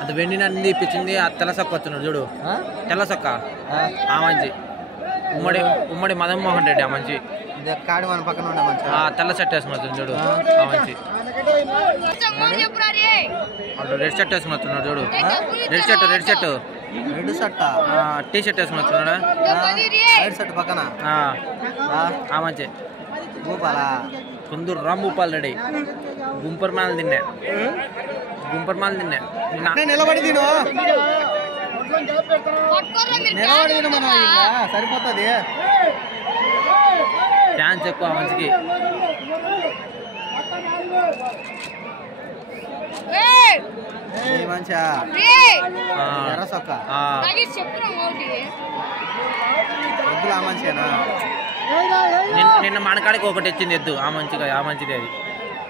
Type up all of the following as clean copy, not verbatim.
అది వెండి నంది ఇప్పించింది. ఆ తెల్ల సొక్క వచ్చినాడు చూడు, తెల్ల సొక్క ఆ మంచి ఉమ్మడి మదన్మోహన్ రెడ్డి ఆ మంచి కాడి మన పక్కన ఉండే మంచి తెల్ల షర్ట్ వేసుకుని వచ్చింది చూడు ఆ మంచి. రెడ్ షర్ట్ వేసుకుని వస్తున్నాడు చూడు, రెడ్ షర్ట్ టీ షర్ట్ వేసుకుని వస్తున్నాడా రెడ్ షర్ట్ పక్కన ఆ మంచి భూపాల కుందూరు రాంభూపాల్ రెడ్డి. గుంపర్మాలు తిన్నా నిలబడి తిను సరిపోతుంది. ఛాన్స్ ఎక్కువ మంచికి. మంచిగా ఎర్ర సొక్క ఎద్దులు ఆ మంచిగా. నిన్న మనకాడికి ఒకటి వచ్చింది ఎద్దు ఆ మంచిది అది.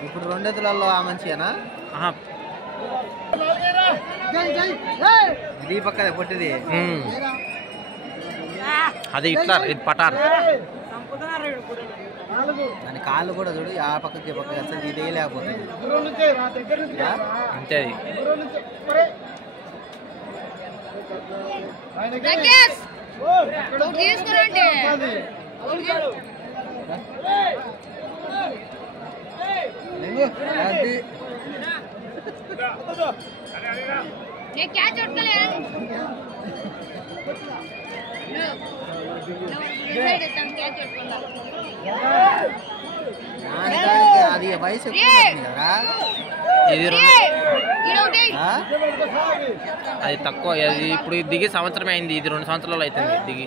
ఇప్పుడు 2 ఎద్దులలో ఆ మంచిగా ఇది పక్కదే పొట్టిది అది ఇట్లా ఇది పటార్. దాని కాళ్ళు కూడా చూడు ఆ పక్కకి పక్కకి వస్తుంది, ఇదే లేకపోతుంది అంతే. అది అది వయసు కదా, అది తక్కువ. అది ఇప్పుడు దిగి సంవత్సరమే అయింది, ఇది 2 సంవత్సరాలు అవుతుంది దిగి.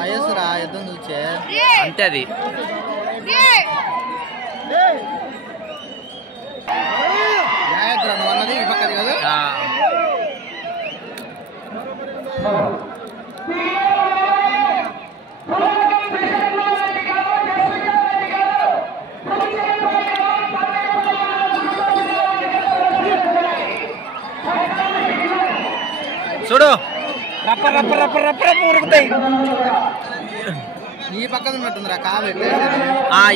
వయసు రా యుద్ధం చూసే అంతే అది. అన్నది ఈ పక్కది కదా. చూడు రప్ప రప్ప రప్ప రప్ప రప్ప ఉరుకుతాయి. ఈ పక్కన ఉన్నట్టుందిరా కాలు.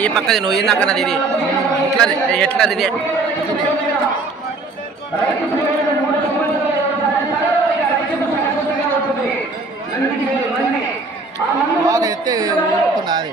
ఈ పక్కది నువ్వు ఏందన్నది ఇది ఎట్లా ఇది బాగా ఎత్తే ఊరుకుతున్నా అది.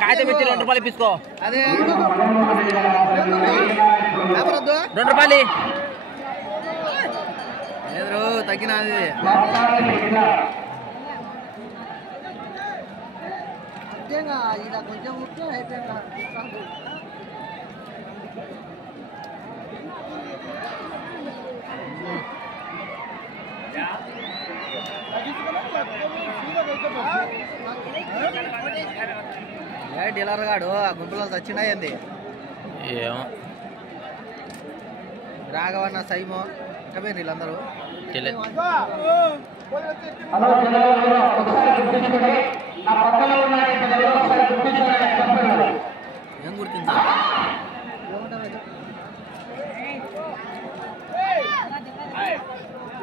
కాగితం పెట్టి 2 రూపాయలు ఇప్పించుకో. అదే 2 రూపాయలు ఎదురు తగ్గినది. కొంచెం డీలర్ గాడు ఆ గుంపులో చచ్చినా ఏంది ఏమో. రాఘవన్న సైమో ఇంకా వీళ్ళందరూ ఏం గుర్తించా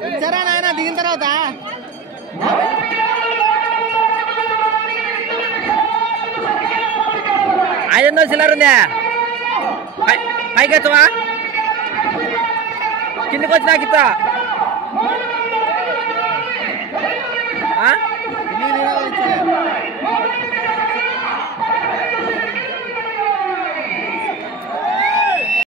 వచ్చారా నాయన దిగిన తర్వాత 500 చిల్లర ఉందా? పైకి వచ్చవా? కిందకి వచ్చి నాకు ఇస్తా.